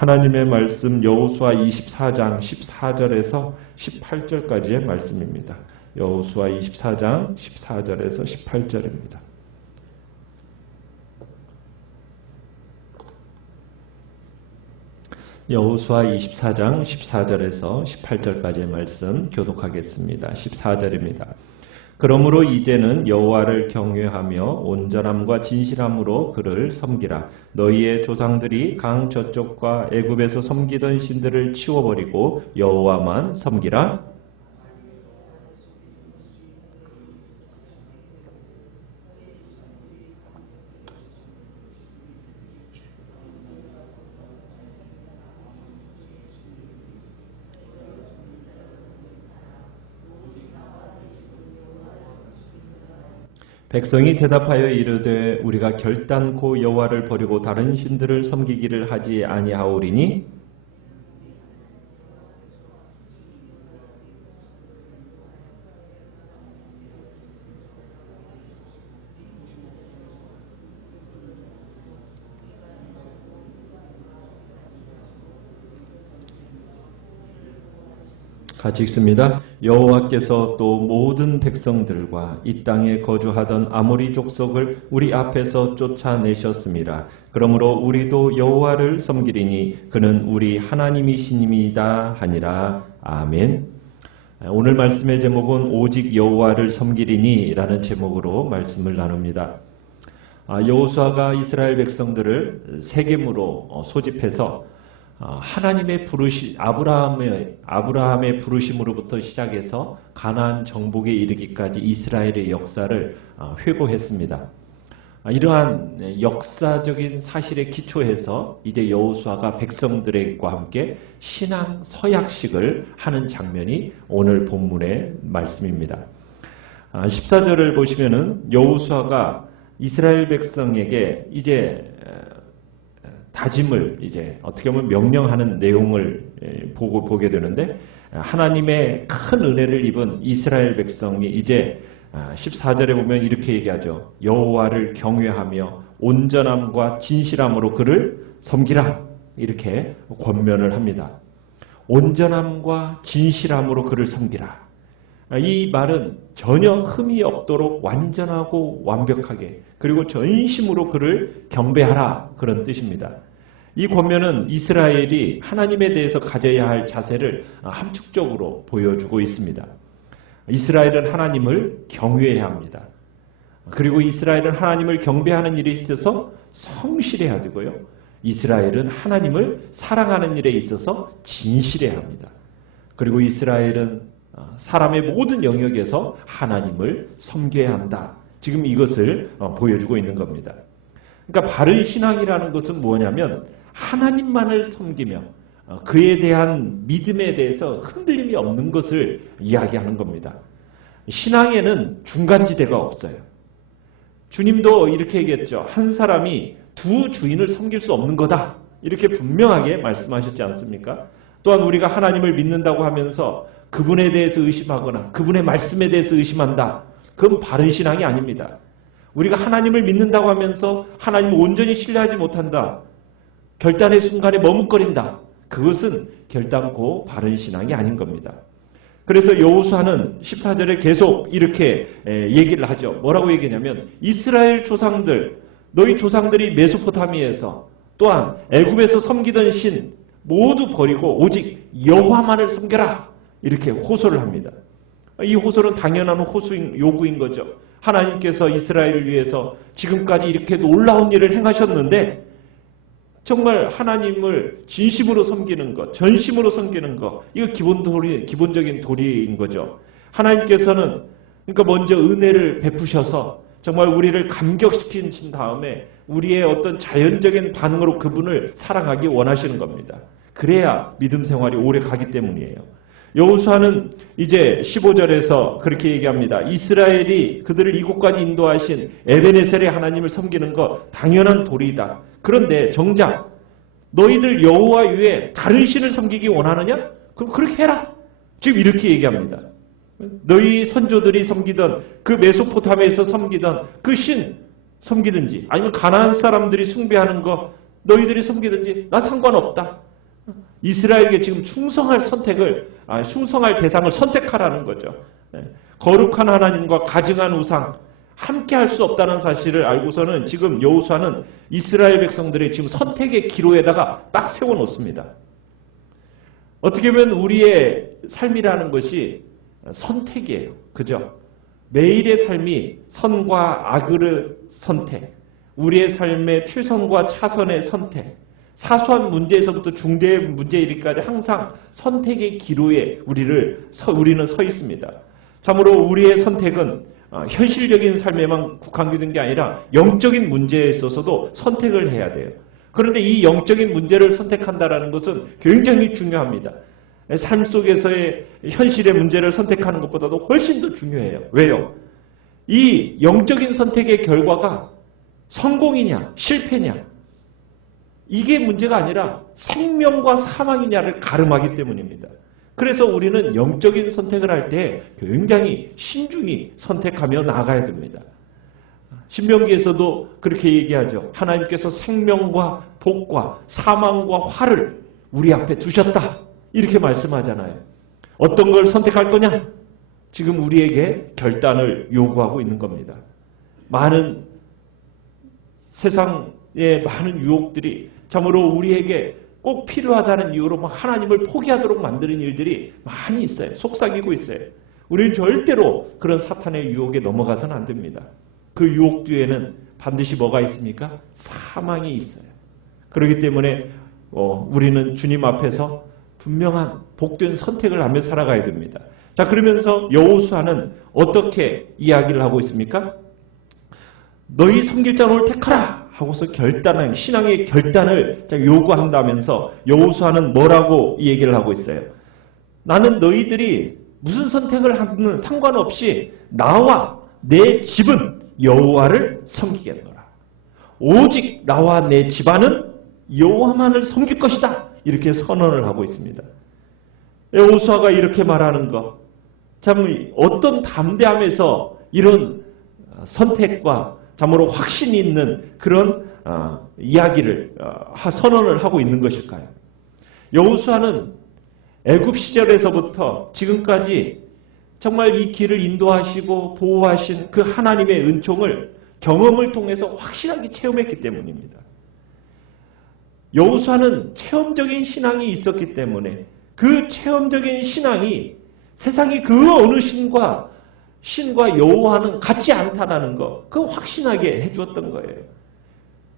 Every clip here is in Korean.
하나님의 말씀 여호수아 24장 14절에서 18절까지의 말씀입니다. 여호수아 24장 14절에서 18절입니다. 여호수아 24장 14절에서 18절까지의 말씀 교독하겠습니다. 14절입니다. 그러므로 이제는 여호와를 경외하며 온전함과 진실함으로 그를 섬기라. 너희의 조상들이 강 저쪽과 애굽에서 섬기던 신들을 치워버리고 여호와만 섬기라. 백성이 대답하여 이르되 우리가 결단코 여호와를 버리고 다른 신들을 섬기기를 하지 아니하오리니 같이 읽습니다. 여호와께서 또 모든 백성들과 이 땅에 거주하던 아모리 족속을 우리 앞에서 쫓아내셨습니다. 그러므로 우리도 여호와를 섬기리니 그는 우리 하나님이시니이다 하니라. 아멘. 오늘 말씀의 제목은 오직 여호와를 섬기리니 라는 제목으로 말씀을 나눕니다. 여호수아가 이스라엘 백성들을 세겜으로 소집해서 하나님의 아브라함의 부르심으로부터 시작해서 가나안 정복에 이르기까지 이스라엘의 역사를 회고했습니다. 이러한 역사적인 사실에 기초해서 이제 여호수아가 백성들과 함께 신앙 서약식을 하는 장면이 오늘 본문의 말씀입니다. 14절을 보시면은 여호수아가 이스라엘 백성에게 이제 다짐을 이제 어떻게 보면 명령하는 내용을 보게 되는데 하나님의 큰 은혜를 입은 이스라엘 백성이 이제 14절에 보면 이렇게 얘기하죠. 여호와를 경외하며 온전함과 진실함으로 그를 섬기라. 이렇게 권면을 합니다. 온전함과 진실함으로 그를 섬기라. 이 말은 전혀 흠이 없도록 완전하고 완벽하게 그리고 전심으로 그를 경배하라 그런 뜻입니다. 이 권면은 이스라엘이 하나님에 대해서 가져야 할 자세를 함축적으로 보여주고 있습니다. 이스라엘은 하나님을 경외해야 합니다. 그리고 이스라엘은 하나님을 경배하는 일에 있어서 성실해야 되고요. 이스라엘은 하나님을 사랑하는 일에 있어서 진실해야 합니다. 그리고 이스라엘은 사람의 모든 영역에서 하나님을 섬겨야 한다. 지금 이것을 보여주고 있는 겁니다. 그러니까 바른 신앙이라는 것은 뭐냐면 하나님만을 섬기며 그에 대한 믿음에 대해서 흔들림이 없는 것을 이야기하는 겁니다. 신앙에는 중간지대가 없어요. 주님도 이렇게 얘기했죠. 한 사람이 두 주인을 섬길 수 없는 거다. 이렇게 분명하게 말씀하셨지 않습니까? 또한 우리가 하나님을 믿는다고 하면서 그분에 대해서 의심하거나 그분의 말씀에 대해서 의심한다. 그건 바른 신앙이 아닙니다. 우리가 하나님을 믿는다고 하면서 하나님을 온전히 신뢰하지 못한다. 결단의 순간에 머뭇거린다. 그것은 결단코 바른 신앙이 아닌 겁니다. 그래서 여호수아는 14절에 계속 이렇게 얘기를 하죠. 뭐라고 얘기하냐면 이스라엘 조상들, 너희 조상들이 메소포타미아에서 또한 애굽에서 섬기던 신 모두 버리고 오직 여호와만을 섬겨라. 이렇게 호소를 합니다. 이 호소는 당연한 요구인 거죠. 하나님께서 이스라엘을 위해서 지금까지 이렇게 놀라운 일을 행하셨는데 정말 하나님을 진심으로 섬기는 것, 전심으로 섬기는 것, 이거 기본적인 도리인 거죠. 하나님께서는 그러니까 먼저 은혜를 베푸셔서 정말 우리를 감격시키신 다음에 우리의 어떤 자연적인 반응으로 그분을 사랑하기 원하시는 겁니다. 그래야 믿음 생활이 오래 가기 때문이에요. 여호수아는 이제 15절에서 그렇게 얘기합니다. 이스라엘이 그들을 이곳까지 인도하신 에베네셀의 하나님을 섬기는 것 당연한 도리이다. 그런데 정작 너희들 여호와 외에 다른 신을 섬기기 원하느냐? 그럼 그렇게 해라. 지금 이렇게 얘기합니다. 너희 선조들이 섬기던 그 메소포타미아에서 섬기던 그 신 섬기든지 아니면 가나안 사람들이 숭배하는 거 너희들이 섬기든지 나 상관없다. 이스라엘에게 지금 충성할 대상을 선택하라는 거죠. 거룩한 하나님과 가증한 우상, 함께 할 수 없다는 사실을 알고서는 지금 여호수아는 이스라엘 백성들의 지금 선택의 기로에다가 딱 세워놓습니다. 어떻게 보면 우리의 삶이라는 것이 선택이에요. 그죠? 매일의 삶이 선과 악의 선택, 우리의 삶의 최선과 차선의 선택, 사소한 문제에서부터 중대 문제에 이르기까지 항상 선택의 기로에 우리는 서 있습니다. 참으로 우리의 선택은 현실적인 삶에만 국한되는 게 아니라 영적인 문제에 있어서도 선택을 해야 돼요. 그런데 이 영적인 문제를 선택한다는 것은 굉장히 중요합니다. 삶 속에서의 현실의 문제를 선택하는 것보다도 훨씬 더 중요해요. 왜요? 이 영적인 선택의 결과가 성공이냐 실패냐 이게 문제가 아니라 생명과 사망이냐를 가름하기 때문입니다. 그래서 우리는 영적인 선택을 할 때 굉장히 신중히 선택하며 나아가야 됩니다. 신명기에서도 그렇게 얘기하죠. 하나님께서 생명과 복과 사망과 화를 우리 앞에 두셨다. 이렇게 말씀하잖아요. 어떤 걸 선택할 거냐? 지금 우리에게 결단을 요구하고 있는 겁니다. 많은 세상의 많은 유혹들이 참으로 우리에게 꼭 필요하다는 이유로 하나님을 포기하도록 만드는 일들이 많이 있어요. 속삭이고 있어요. 우리는 절대로 그런 사탄의 유혹에 넘어가서는 안 됩니다. 그 유혹 뒤에는 반드시 뭐가 있습니까? 사망이 있어요. 그렇기 때문에 우리는 주님 앞에서 분명한 복된 선택을 하며 살아가야 됩니다. 자, 그러면서 여호수아는 어떻게 이야기를 하고 있습니까? 너희 섬길 자를 택하라 하고서 신앙의 결단을 요구한다면서 여호수아는 뭐라고 이 얘기를 하고 있어요? 나는 너희들이 무슨 선택을 하든 상관없이 나와 내 집은 여호와를 섬기겠노라. 오직 나와 내 집안은 여호와만을 섬길 것이다. 이렇게 선언을 하고 있습니다. 여호수아가 이렇게 말하는 것, 참 어떤 담대함에서 이런 선택과 참으로 확신이 있는 그런 이야기를 선언을 하고 있는 것일까요? 여호수아는 애굽 시절에서부터 지금까지 정말 이 길을 인도하시고 보호하신 그 하나님의 은총을 경험을 통해서 확실하게 체험했기 때문입니다. 여호수아는 체험적인 신앙이 있었기 때문에 그 체험적인 신앙이 세상이 그 어느 신과 여호와는 같지 않다는 거, 그 확신하게 해주었던 거예요.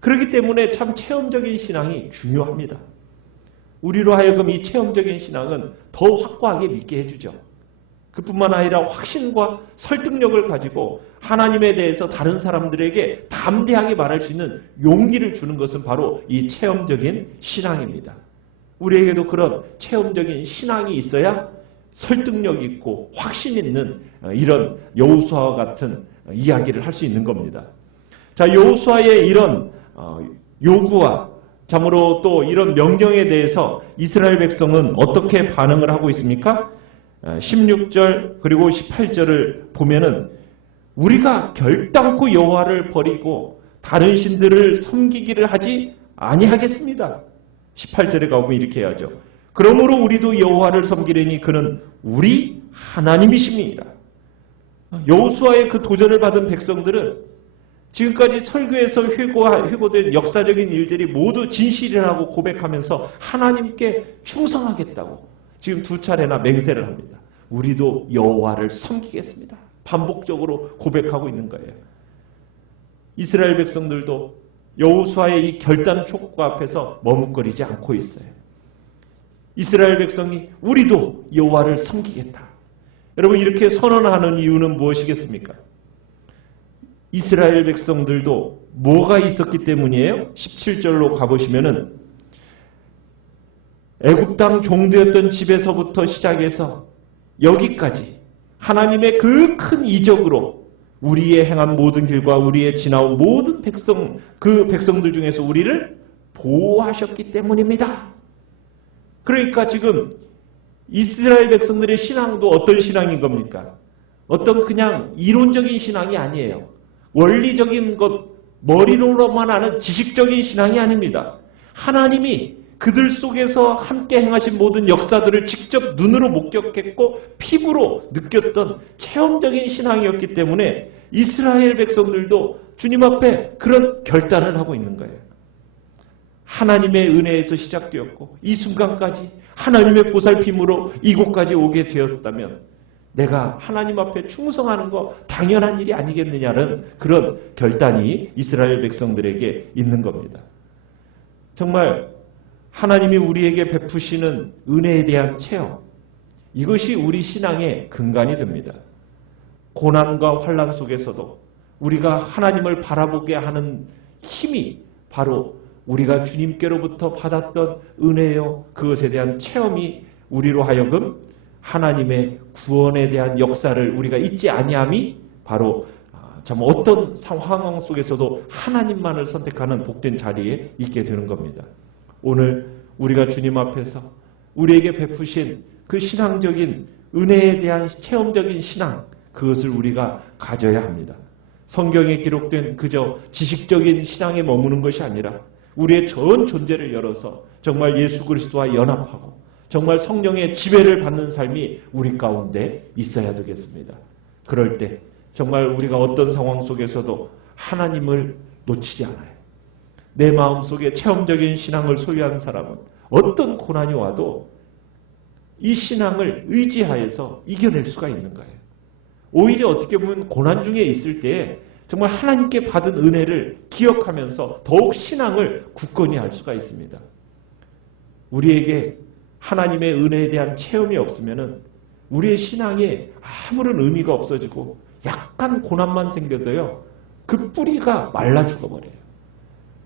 그렇기 때문에 참 체험적인 신앙이 중요합니다. 우리로 하여금 이 체험적인 신앙은 더 확고하게 믿게 해주죠. 그뿐만 아니라 확신과 설득력을 가지고 하나님에 대해서 다른 사람들에게 담대하게 말할 수 있는 용기를 주는 것은 바로 이 체험적인 신앙입니다. 우리에게도 그런 체험적인 신앙이 있어야 설득력 있고 확신 있는 이런 여호수아와 같은 이야기를 할 수 있는 겁니다. 자, 여호수아의 이런 요구와 참으로 또 이런 명령에 대해서 이스라엘 백성은 어떻게 반응을 하고 있습니까? 16절 그리고 18절을 보면은 우리가 결단코 여호와를 버리고 다른 신들을 섬기기를 하지 아니하겠습니다. 18절에 가보면 이렇게 해야죠. 그러므로 우리도 여호와를 섬기려니 그는 우리 하나님이십니다. 여호수아의 그 도전을 받은 백성들은 지금까지 설교에서 회고된 역사적인 일들이 모두 진실이라고 고백하면서 하나님께 충성하겠다고 지금 두 차례나 맹세를 합니다. 우리도 여호와를 섬기겠습니다. 반복적으로 고백하고 있는 거예요. 이스라엘 백성들도 여호수아의 이 결단 촉구 앞에서 머뭇거리지 않고 있어요. 이스라엘 백성이 우리도 여호와를 섬기겠다. 여러분 이렇게 선언하는 이유는 무엇이겠습니까? 이스라엘 백성들도 뭐가 있었기 때문이에요? 17절로 가보시면은 애굽 땅 종되었던 집에서부터 시작해서 여기까지 하나님의 그 큰 이적으로 우리의 행한 모든 길과 우리의 지나온 모든 그 백성들 중에서 우리를 보호하셨기 때문입니다. 그러니까 지금 이스라엘 백성들의 신앙도 어떤 신앙인 겁니까? 어떤 그냥 이론적인 신앙이 아니에요. 원리적인 것, 머리로만 아는 지식적인 신앙이 아닙니다. 하나님이 그들 속에서 함께 행하신 모든 역사들을 직접 눈으로 목격했고 피부로 느꼈던 체험적인 신앙이었기 때문에 이스라엘 백성들도 주님 앞에 그런 결단을 하고 있는 거예요. 하나님의 은혜에서 시작되었고 이 순간까지 하나님의 보살핌으로 이곳까지 오게 되었다면 내가 하나님 앞에 충성하는 거 당연한 일이 아니겠느냐는 그런 결단이 이스라엘 백성들에게 있는 겁니다. 정말 하나님이 우리에게 베푸시는 은혜에 대한 체험, 이것이 우리 신앙의 근간이 됩니다. 고난과 환난 속에서도 우리가 하나님을 바라보게 하는 힘이 바로 우리가 주님께로부터 받았던 은혜요, 그것에 대한 체험이 우리로 하여금 하나님의 구원에 대한 역사를 우리가 잊지 아니함이 바로 참 어떤 상황 속에서도 하나님만을 선택하는 복된 자리에 있게 되는 겁니다. 오늘 우리가 주님 앞에서 우리에게 베푸신 그 신앙적인 은혜에 대한 체험적인 신앙, 그것을 우리가 가져야 합니다. 성경에 기록된 그저 지식적인 신앙에 머무는 것이 아니라 우리의 전 존재를 열어서 정말 예수 그리스도와 연합하고 정말 성령의 지배를 받는 삶이 우리 가운데 있어야 되겠습니다. 그럴 때 정말 우리가 어떤 상황 속에서도 하나님을 놓치지 않아요. 내 마음속에 체험적인 신앙을 소유한 사람은 어떤 고난이 와도 이 신앙을 의지하여서 이겨낼 수가 있는 거예요. 오히려 어떻게 보면 고난 중에 있을 때 정말 하나님께 받은 은혜를 기억하면서 더욱 신앙을 굳건히 할 수가 있습니다. 우리에게 하나님의 은혜에 대한 체험이 없으면 우리의 신앙에 아무런 의미가 없어지고 약간 고난만 생겨도요, 그 뿌리가 말라 죽어버려요.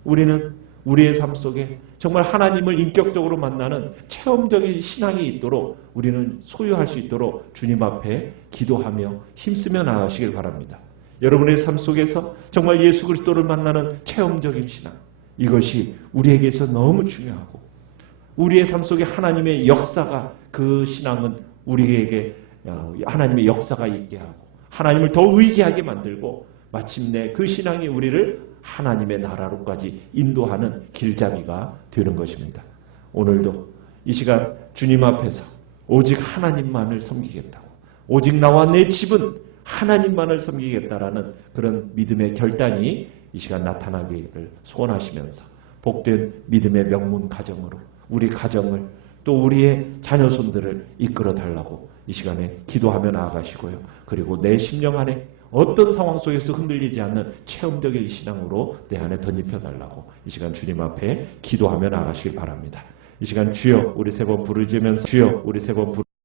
우리는 우리의 삶 속에 정말 하나님을 인격적으로 만나는 체험적인 신앙이 있도록 우리는 소유할 수 있도록 주님 앞에 기도하며 힘쓰며 나아가시길 바랍니다. 여러분의 삶 속에서 정말 예수 그리스도를 만나는 체험적인 신앙, 이것이 우리에게서 너무 중요하고 우리의 삶 속에 하나님의 역사가, 그 신앙은 우리에게 하나님의 역사가 있게 하고 하나님을 더 의지하게 만들고 마침내 그 신앙이 우리를 하나님의 나라로까지 인도하는 길잡이가 되는 것입니다. 오늘도 이 시간 주님 앞에서 오직 하나님만을 섬기겠다고, 오직 나와 내 집은 하나님만을 섬기겠다라는 그런 믿음의 결단이 이 시간 나타나기를 소원하시면서 복된 믿음의 명문 가정으로 우리 가정을 또 우리의 자녀손들을 이끌어 달라고 이 시간에 기도하며 나아가시고요. 그리고 내 심령 안에 어떤 상황 속에서 흔들리지 않는 체험적인 신앙으로 내 안에 덧입혀 달라고 이 시간 주님 앞에 기도하며 나아가시길 바랍니다. 이 시간 주여 우리 세 번 부르짖으면서 주여 우리 세 번